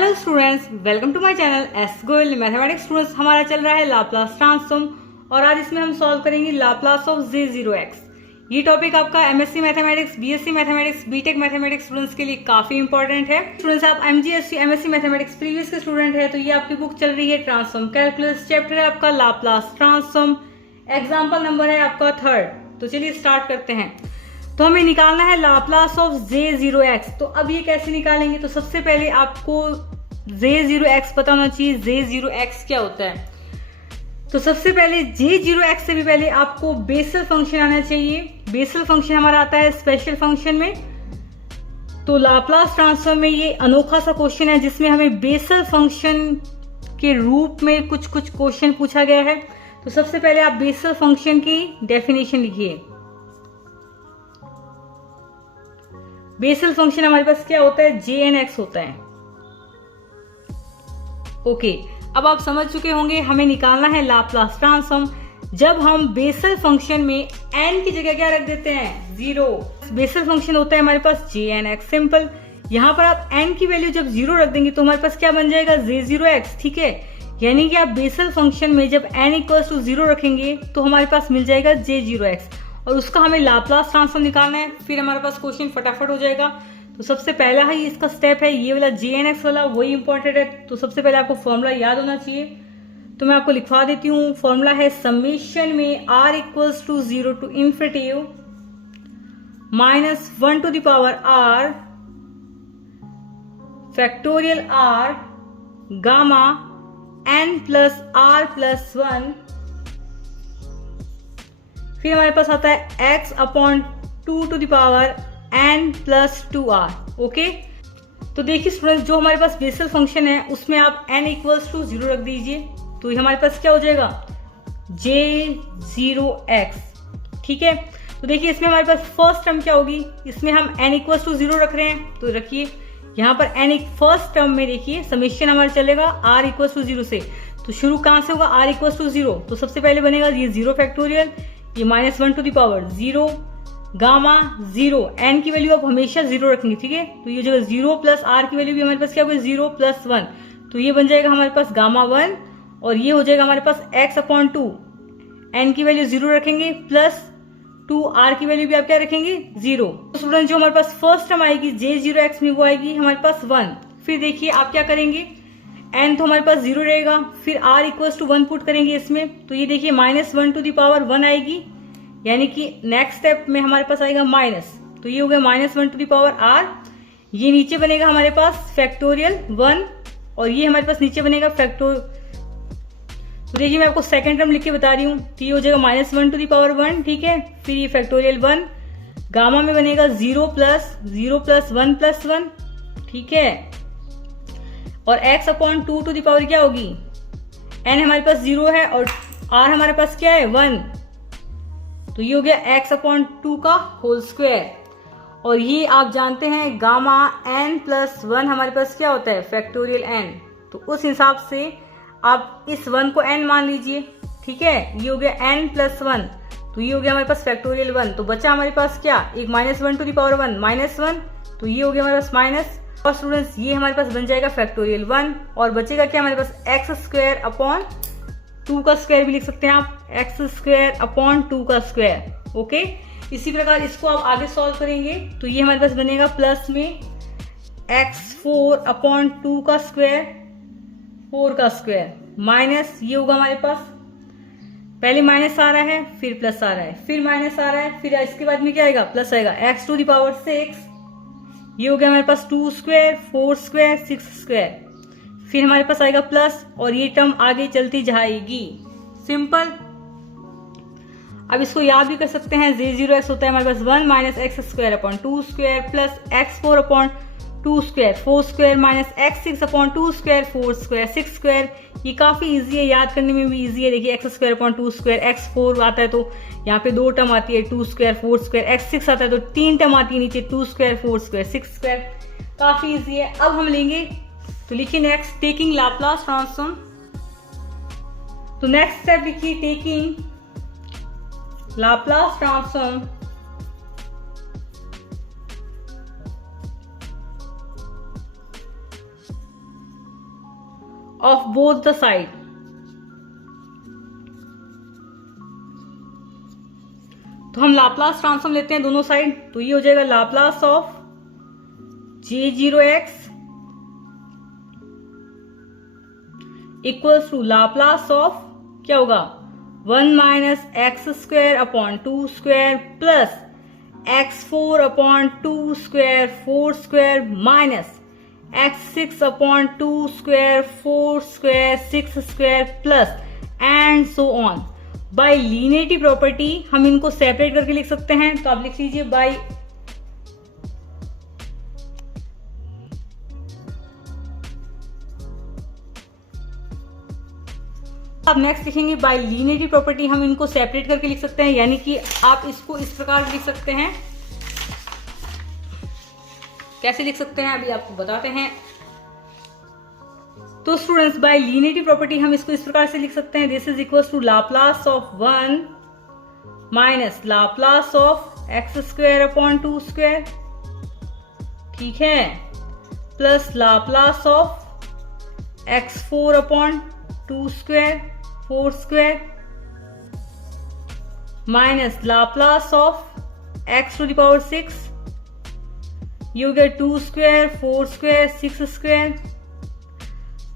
Hello students, welcome to my channel S Goyal mathematics. Students, हमारा चल रहा है लाप्लास ट्रांसफॉर्म और आज इसमें हम सॉल्व करेंगे लाप्लास ऑफ J0x। ये टॉपिक आपका MSc mathematics, BSc mathematics, BTech mathematics students के लिए काफी इंपॉर्टेंट है। स्टूडेंट्स, आप एमजीएसटी एमएससी मैथमेटिक्स प्रीवियस के स्टूडेंट है तो ये आपकी बुक चल रही है ट्रांसफॉर्म कैलकुलस। चैप्टर है आपका लाप्लास ट्रांसफॉर्म, एग्जाम्पल नंबर है आपका 3rd। तो चलिए स्टार्ट करते हैं। तो हमें निकालना है लाप्लास ऑफ J0x। तो अब ये कैसे निकालेंगे? तो सबसे पहले आपको J0x पता होना चाहिए। J0x क्या होता है? तो सबसे पहले J0x से भी पहले आपको बेसल फंक्शन आना चाहिए। बेसल फंक्शन हमारा आता है स्पेशल फंक्शन में। तो लाप्लास ट्रांसफॉर्म में ये अनोखा सा क्वेश्चन है जिसमें हमें बेसल फंक्शन के रूप में कुछ क्वेश्चन पूछा गया है। तो सबसे पहले आप बेसल फंक्शन की डेफिनेशन लिखिए। बेसल फंक्शन हमारे पास क्या होता है? Jnx होता है। ओके, अब आप समझ चुके होंगे हमें निकालना है लाप्लास ट्रांसफॉर्म। जब हम बेसल फंक्शन में n की जगह क्या रख देते हैं? 0। बेसल फंक्शन होता है हमारे पास Jnx, सिंपल। यहां पर आप n की वैल्यू जब 0 रख देंगे तो हमारे पास क्या बन जाएगा? J0x, ठीक है। यानी कि आप बेसल फंक्शन में जब n = 0 रखेंगे तो हमारे पास मिल जाएगा J0x और उसका हमें लाप्लास ट्रांसफॉर्म निकालना है। फिर हमारे पास क्वेश्चन फटाफट हो जाएगा। तो सबसे पहला ही इसका स्टेप है ये वाला Jnx वाला, वही इंपॉर्टेंट है। तो सबसे पहले आपको फॉर्मूला याद होना चाहिए, तो मैं आपको लिखवा देती हूँ। फॉर्मूला है समेशन में r = 0 to infinitive -1 to the power r factorial r gamma n plus r plus 1। फिर हमारे पास आता है x/2 to the power n plus 2r। Okay, तो देखिए स्टूडेंट्स, जो हमारे पास बेसल फंक्शन है उसमें आप n = 0 रख दीजिए। तो ये हमारे पास क्या हो जाएगा? J0x, ठीक है। तो देखिए इसमें हमारे पास फर्स्ट टर्म क्या होगी? इसमें हम n = 0 रख रहे हैं तो रखिए यहाँ पर n फर्स्ट टर्म में देखिए समेशन हमारा चलेगा r = 0 से। तो शुरू कहां से होगा? r = 0। तो सबसे पहले बनेगा ये 0 फैक्टोरियल, ये -1 to the power 0 gamma 0। n की वैल्यू आप हमेशा 0 रखेंगे, ठीक है। तो ये जो 0 प्लस r की वैल्यू भी हमारे पास क्या होगी? 0 + 1। तो ये बन जाएगा हमारे पास गामा 1 और ये हो जाएगा हमारे पास x/2। n की वैल्यू 0 रखेंगे प्लस 2, r की वैल्यू भी आप क्या रखेंगे? 0। तो स्टूडेंट, जो हमारे पास फर्स्ट टर्म आएगी J0x में वो आएगी हमारे पास 1। फिर देखिए आप क्या करेंगे, n तो हमारे पास 0 रहेगा, फिर r = 1 पुट करेंगे इसमें। तो ये देखिए -1 to the power 1 आएगी, यानी कि नेक्स्ट स्टेप में हमारे पास आएगा माइनस। तो ये हो गया -1 to the power r। ये नीचे बनेगा हमारे पास फैक्टोरियल 1 और ये हमारे पास नीचे बनेगा फैक्टोर। तो देखिए मैं आपको सेकंड टर्म लिख के बता रही हूँ। तो ये हो जाएगा -1 to the power 1, ठीक है। फिर ये फैक्टोरियल 1 गामा में बनेगा 0 + 1 + 1, ठीक है। और x/2 to the power क्या होगी? n हमारे पास 0 है और r हमारे पास क्या है? 1। तो ये हो गया x/2 का होल स्क्वायर। और ये आप जानते हैं गामा n + 1 हमारे पास क्या होता है? Factorial n। तो उस हिसाब से आप इस 1 को n मान लीजिए, ठीक है। ये हो गया n + 1, तो ये हो गया हमारे पास फैक्टोरियल 1। तो बचा हमारे पास क्या? एक -1 to the power 1 -1। तो ये हो गया हमारे पास माइनस। और स्टूडेंट्स, ये हमारे पास बन जाएगा फैक्टोरियल 1 और बचेगा क्या हमारे पास? x² का स्क्वायर भी लिख सकते हैं आप, x² का स्क्वायर। ओके, इसी प्रकार इसको आप आगे सॉल्व करेंगे तो ये हमारे पास बनेगा प्लस में x4/2 का स्क्वायर 4 का स्क्वायर माइनस ये होगा हमारे पास, पहले माइनस आ रहा है फिर प्लस आ रहा है फिर माइनस आ रहा है फिर इसके बाद में क्या आएगा? प्लस आएगा। x⁶, ये हो गया हमारे पास 2² 4² 6²। फिर हमारे पास आएगा प्लस और ये टर्म आगे चलती जाएगी, सिंपल। अब इसको याद भी कर सकते हैं। J0x होता है हमारे पास 1 - x² प्लस x4/2² 4² x6/2² 4² 6²। ये काफी इजी है, याद करने में भी इजी है। देखिए x²/2² x4 आता है तो यहाँ पे 2 टर्म आती है 2² 4², x6 आता है तो 3 टर्म आती है नीचे 2² 4² 6²। काफी इजी है। अब हम लेंगे, तो लिखिए नेक्स्ट टेकिंग लाप्लास ट्रांसफॉर्म। तो नेक्स्ट स्टेप लिखिए taking Laplace transform of both the side. तो हम लाप्लास ट्रांसफॉर्म लेते हैं दोनों साइड, तो ये हो जाएगा Laplace of J0x equals to Laplace of क्या होगा 1 minus x square upon 2 square plus x4 upon 2 square 4 square minus x6 upon 2 square 4 square 6 square plus and so on. By linearity property हम इनको separate करके लिख सकते हैं, तो आप लिख लीजिए बाय अब नेक्स्ट लिखेंगे बाय लीनियरिटी प्रॉपर्टी हम इनको सेपरेट करके लिख सकते हैं, यानी कि आप इसको इस प्रकार लिख सकते हैं। कैसे लिख सकते हैं अभी आपको बताते हैं। तो स्टूडेंट्स बाय लीनियरिटी प्रॉपर्टी हम इसको इस प्रकार से लिख सकते हैं, this is equal to Laplace of 1 minus Laplace of x square upon 2 square, ठीक है, plus Laplace of x4 upon 2 square 4 square minus Laplace of x to the power 6, ये हो गया 2 स्क्वायर 4 स्क्वायर 6 स्क्वायर,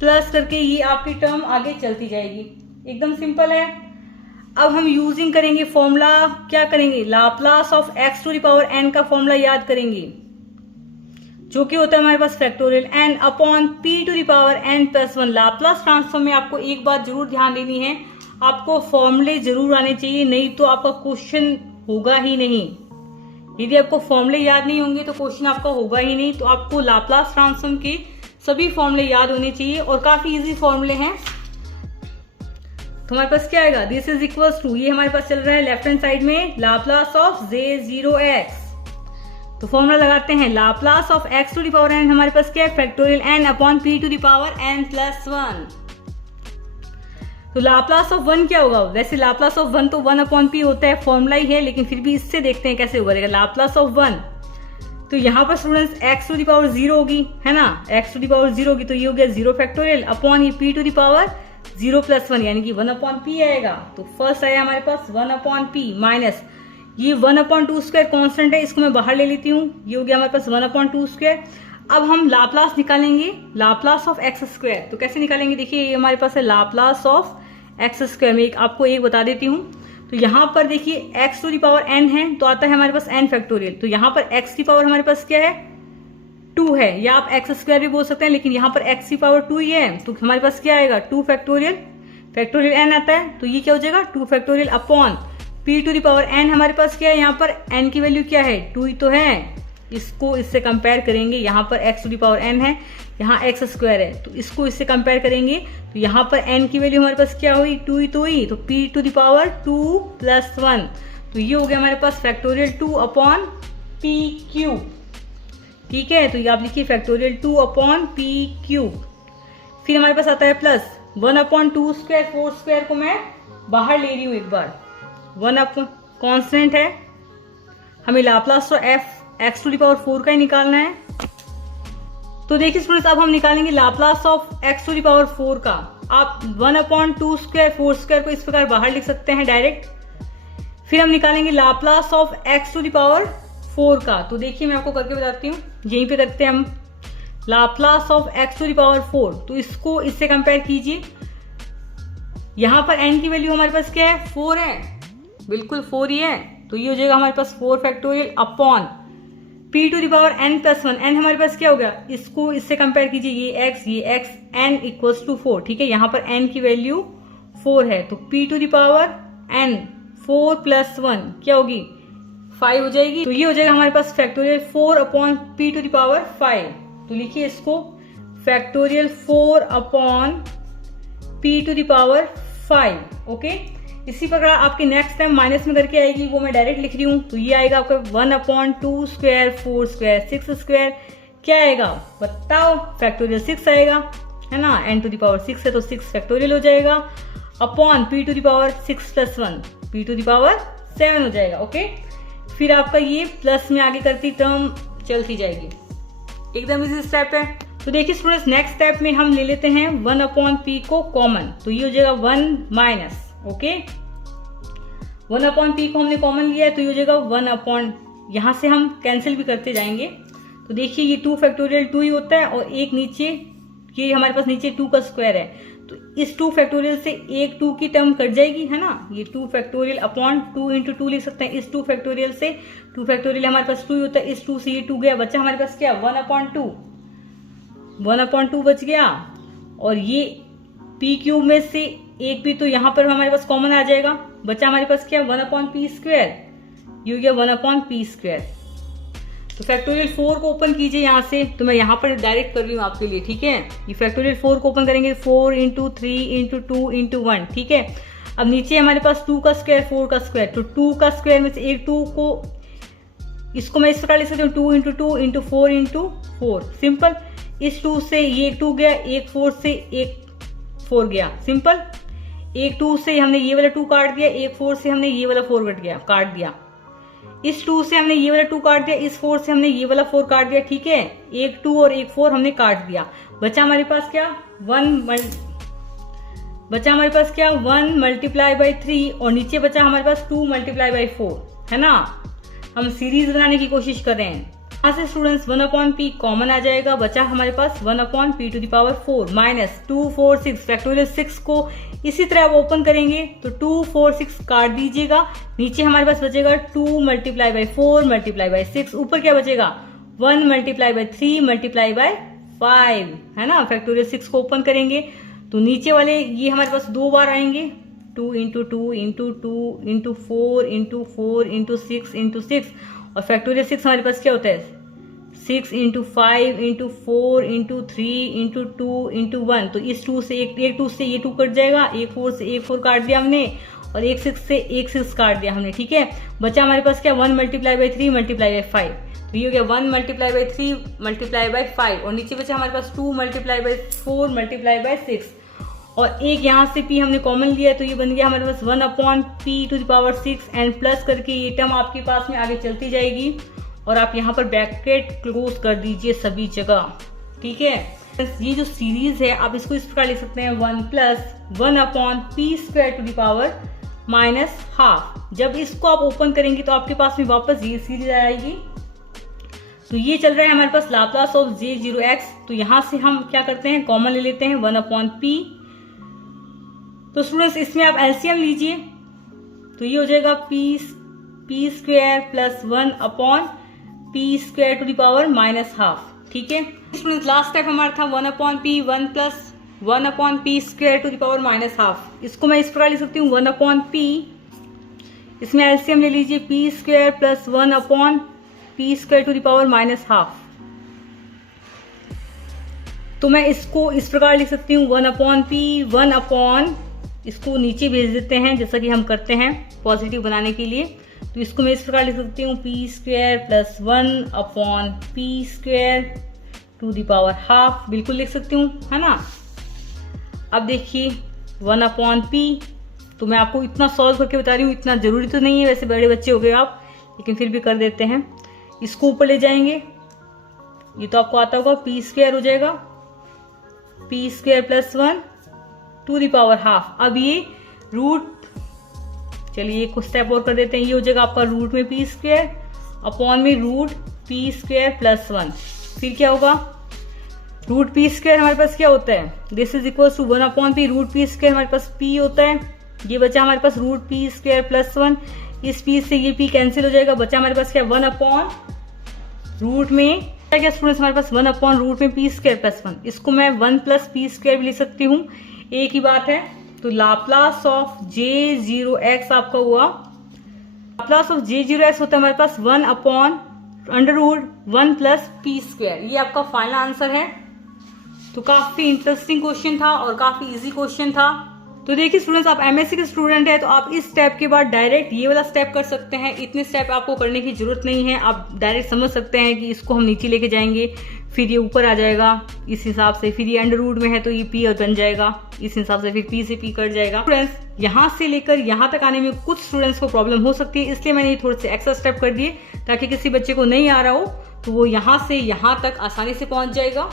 प्लस करके ये आपकी term आगे चलती जाएगी। एकदम सिंपल है। अब हम यूजिंग करेंगे फॉर्मूला, क्या करेंगे, Laplace of x to the power n का फॉर्मूला याद करेंगे, जो कि होता है हमारे पास factorial n upon p to the power n plus 1। Laplace transform में आपको एक बात जरूर ध्यान देनी है, आपको फॉर्मूले जरूर आने चाहिए, नहीं तो आपका क्वेश्चन होगा ही नहीं। यदि आपको फॉर्मूले याद नहीं होंगे तो क्वेश्चन आपका होगा ही नहीं। तो आपको लाप्लास ट्रांसफॉर्म के सभी फॉर्मूले याद होने चाहिए और काफी इजी फॉर्मूले हैं। तो हमारे पास क्या आएगा, दिस इज इक्वल्स टू, ये हमारे पास चल रहा है लेफ्ट हैंड साइड में लाप्लास ऑफ J0x। तो फॉर्मूला लगाते हैं, Laplace of x to the power n हमारे पास क्या है, factorial n upon p to the power n plus 1। तो लाप्लास ऑफ 1 क्या होगा, वैसे लाप्लास ऑफ 1 तो 1 अपॉन p होता है, फॉर्मूला ही है, लेकिन फिर भी इससे देखते हैं कैसे होगा। लाप्लास ऑफ 1, तो यहाँ पर students x to the power 0 होगी, है ना, x टू द पावर 0 होगी, तो ये हो गया 0 फैक्टोरियल अपॉन ये p to the power 0 plus 1, यानी कि 1 अपॉन p आएगा। तो फर्स्ट आया हमारे पास 1 अपॉन p माइनस ये 1 अपॉन 2 स्क्वायर कॉन्स्टेंट है, इसको मैं बाहर ले लेती हूँ, ये हो गया हमारे पास 1 अपॉन 2 स्क्वायर। अब हम लाप्लास निकालेंगे, लाप्लास ऑफ एक्स स्क्वायर। तो कैसे निकालेंगे, देखिए ये हमारे पास है लाप्लास ऑफ एक्स स्क्वायर। मैं आपको एक बता देती हूँ, तो यहाँ पर देखिए x to the power n है, तो आता है हमारे पास n फैक्टोरियल। तो यहाँ पर x की पावर हमारे पास क्या है, 2 है, या आप एक्स स्क्वायर भी बोल सकते हैं, लेकिन यहाँ पर x की पावर 2 ही है, तो हमारे पास क्या आएगा 2 फैक्टोरियल, फैक्टोरियल n आता है, तो ये क्या हो जाएगा 2 factorial upon p to the power n। हमारे पास क्या है, यहाँ पर n की वैल्यू क्या है 2 ही तो है, इसको इससे कंपेयर करेंगे, यहाँ पर x to the power n है, यहाँ x स्क्वायर है, तो इसको इससे कंपेयर करेंगे, तो यहाँ पर n की वैल्यू हमारे पास क्या हुई 2 ही तो हुई, तो p to the power 2 plus 1, तो ये हो गया हमारे पास फैक्टोरियल 2 अपॉन p क्यूब, ठीक है। तो ये आप लिखिए फैक्टोरियल 2 अपॉन p क्यूब। फिर हमारे पास आता है प्लस 1 अपॉन 2 स्क्वायर 4 स्क्वायर को मैं बाहर ले रही हूँ एक बार, 1 अपॉन कॉन्स्टेंट है, हमें लाप्लास तो x टू द पावर 4 का ही निकालना है। तो देखिए स्टूडेंट्स, अब हम निकालेंगे Laplace of x to the power 4 का। आप 1 अपॉन 2 स्क्वायर 4 स्क्वायर को इस प्रकार बाहर लिख सकते हैं डायरेक्ट। फिर हम निकालेंगे Laplace of x to the power 4 का। तो देखिए मैं आपको करके बताती हूँ, यहीं पे करते हैं हम Laplace of x to the power 4। तो इसको इससे कंपेयर कीजिए, यहाँ पर n की वैल्यू हमारे पास क्या है 4 है, बिल्कुल 4 ही है, तो ये हो जाएगा हमारे पास 4 factorial upon p to the power n plus 1। n हमारे पास क्या हो गया, इसको इससे कंपेयर कीजिए, ये x n इक्वल्स टू 4, ठीक है, यहाँ पर n की वैल्यू 4 है, तो p to the power n 4 plus 1 क्या होगी 5 हो जाएगी। तो ये हो जाएगा हमारे पास factorial 4 upon p to the power 5। तो लिखिए इसको factorial 4 upon p to the power 5, okay. इसी प्रकार आपके नेक्स्ट टाइम माइनस में करके आएगी, वो मैं डायरेक्ट लिख रही हूँ, तो ये आएगा आपका 1 अपॉन 2 स्क्वायर 4 स्क्वायर 6 स्क्वायर, क्या आएगा बताओ, फैक्टोरियल 6 आएगा, है ना, n टू द पावर 6 है तो 6 फैक्टोरियल हो जाएगा, upon p to the power 6 plus 1 p to the power 7 हो जाएगा, ओके। फिर आपका ये प्लस में आगे करती टर्म चलती जाएगी, एकदम इजी स्टेप है। तो देखिए स्टूडेंट्स नेक्स्ट स्टेप में हम ले लेते हैं 1/p को कॉमन, तो ये हो जाएगा 1 माइनस, ओके 1/p को हमने कॉमन लिया है तो ये हो जाएगा 1 यहाँ से हम कैंसिल भी करते जाएंगे। तो देखिए ये 2 फैक्टोरियल 2 ही होता है और एक नीचे ये हमारे पास नीचे 2 का स्क्वायर है, तो इस 2 फैक्टोरियल से एक 2 की टर्म कट जाएगी, है ना। ये 2 फैक्टोरियल अपॉन 2 इंटू 2 लिख सकते हैं। इस 2 फैक्टोरियल से 2 फैक्टोरियल हमारे पास 2 ही होता है, इस 2 से ये 2 गया, बच्चा हमारे पास क्या 1/2 बच गया। और ये p क्यूब में से एक p तो यहाँ पर हमारे पास कॉमन आ जाएगा, बच्चा हमारे पास क्या 1/p स्क्वायर, ये हो गया 1/p स्क्वायर। तो फैक्टोरियल 4 को ओपन कीजिए यहाँ से, तो मैं यहाँ पर डायरेक्ट कर रही हूँ आपके लिए, ठीक है। ये फैक्टोरियल 4 को ओपन करेंगे 4 इंटू 3 इंटू 2 इंटू 1, ठीक है। अब नीचे हमारे पास 2 का स्क्वायर 4 का स्क्वायर, तो 2 का स्क्वायर में से एक 2 को इसको मैं इस प्रकार लिख सकती हूँ 2 इंटू 2 इंटू 4 इंटू 4, सिंपल। इस 2 से ये 2 गया, एक 4 से एक 4 गया, सिंपल। एक 2 से हमने ये वाला 2 काट दिया, एक 4 से हमने ये वाला 4 काट दिया। इस 2 से हमने ये वाला 2 काट दिया, इस 4 से हमने ये वाला 4 काट दिया, ठीक है। एक 2 और एक 4 हमने काट दिया, बचा हमारे पास क्या 1 मल्टीप्लाई बाई 3 और नीचे बचा हमारे पास 2 मल्टीप्लाई बाई 4, है ना। हम सीरीज बनाने की कोशिश कर रहे हैं। यहाँ से स्टूडेंट्स 1/p कॉमन आ जाएगा, बचा हमारे पास 1/p⁴ माइनस 2 4 6 फैक्टोरियल 6 को इसी तरह आप ओपन करेंगे तो 2 4 6 काट दीजिएगा, नीचे हमारे पास बचेगा 2 मल्टीप्लाई बाई 4 मल्टीप्लाई बाई 6, ऊपर क्या बचेगा 1 मल्टीप्लाई बाई 3 मल्टीप्लाई बाई 5, है ना। फैक्टोरियल 6 को ओपन करेंगे तो नीचे वाले ये हमारे पास 2 बार आएंगे, 2 into 2 into 2 into 4 into 4 into 6 into 6, और फैक्टोरियल 6 हमारे पास क्या होता है 6 into 5 into 4 into 3 into 2 into 1, तो इस 2 से एक 2 से ये 2 कट जाएगा, एक 4 से एक 4 काट दिया हमने, और एक 6 से एक 6 काट दिया हमने, ठीक है। बचा हमारे पास क्या 1 मल्टीप्लाई बाई 3 मल्टीप्लाई बाई 5, तो ये हो गया 1 मल्टीप्लाई बाई 3 मल्टीप्लाई बाई 5, और नीचे बचा हमारे पास 2 मल्टीप्लाई बाई 4 मल्टीप्लाई बाई 6, और एक यहाँ से p हमने कॉमन लिया है तो ये बन गया हमारे पास 1/p⁶ एंड प्लस करके ये टर्म आपके पास में आगे चलती जाएगी, और आप यहाँ पर ब्रैकेट क्लोज कर दीजिए सभी जगह, ठीक है। ये जो सीरीज है आप इसको इस प्रकार लिख सकते हैं 1 + 1/p² ½ जब इसको आप ओपन करेंगे तो आपके पास में वापस ये सीरीज आएगी। तो ये चल रहा है हमारे पास लाप्लास ऑफ J0x, तो यहाँ से हम क्या करते हैं कॉमन ले लेते हैं 1/p। तो स्टूडेंट्स इसमें आप एलसीएम लीजिए, तो ये हो जाएगा p² + 1/p²⁻², ठीक है। स्टूडेंट्स लास्ट स्टेप हमारा था 1/p 1 + 1/p²⁻², इसको मैं इस प्रकार लिख सकती हूँ 1/p, इसमें एलसीएम ले लीजिए p² + 1/p²⁻²। तो मैं इसको इस प्रकार लिख सकती हूँ 1/p इसको नीचे भेज देते हैं जैसा कि हम करते हैं पॉजिटिव बनाने के लिए। तो इसको मैं इस प्रकार लिख सकती हूँ p² + 1/p²⁻², बिल्कुल लिख सकती हूँ, है ना। अब देखिए 1/p, तो मैं आपको इतना सॉल्व करके बता रही हूँ, इतना जरूरी तो नहीं है, वैसे बड़े बच्चे हो गए आप, लेकिन फिर भी कर देते हैं। इसको ऊपर ले जाएंगे, ये तो आपको आता होगा, p² हो जाएगा p² + 1/2। अब ये रूट, चलिए कुछ स्टेप और कर देते हैं, ये हो जाएगा आपका रूट में p² अपॉन में रूट p² + 1। फिर क्या होगा रूट p² हमारे पास क्या होता है, this is equal to 1/p root p² हमारे पास p होता है, ये बचा हमारे पास रूट p² + 1, इस p से ये p कैंसिल हो जाएगा, बचा हमारे पास क्या 1/रूट में क्या स्टूडेंट्स हमारे पास 1/रूट में p² + 1, इसको मैं 1 + p² भी लिख सकती हूँ, एक ही बात है। तो लाप्लास ऑफ J0x आपका हुआ, लाप्लास ऑफ J0x होता है हमारे पास 1/√1 + p², ये आपका फाइनल आंसर है। तो काफी इंटरेस्टिंग क्वेश्चन था और काफी इजी क्वेश्चन था। तो देखिए स्टूडेंट्स, आप एमएससी के स्टूडेंट है तो आप इस स्टेप के बाद डायरेक्ट ये वाला स्टेप कर सकते हैं, इतने स्टेप आपको करने की जरूरत नहीं है, आप डायरेक्ट समझ सकते हैं कि इसको हम नीचे लेके जाएंगे, फिर ये ऊपर आ जाएगा इस हिसाब से, फिर ये अंडर रूट में है तो ये p बन जाएगा इस हिसाब से, फिर p से p कट जाएगा। स्टूडेंट्स यहाँ से लेकर यहाँ तक आने में कुछ स्टूडेंट्स को प्रॉब्लम हो सकती है, इसलिए मैंने ये थोड़े से एक्स्ट्रा स्टेप कर दिए ताकि किसी बच्चे को नहीं आ रहा हो तो वो यहाँ से यहाँ तक आसानी से पहुँच जाएगा।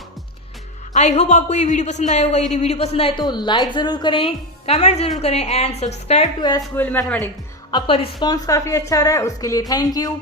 आई होप आपको ये वीडियो पसंद आया होगा। यदि वीडियो पसंद आए तो लाइक जरूर करें, कमेंट जरूर करें and subscribe to S Goyal mathematics. आपका रिस्पॉन्स काफी अच्छा रहा है, उसके लिए थैंक यू।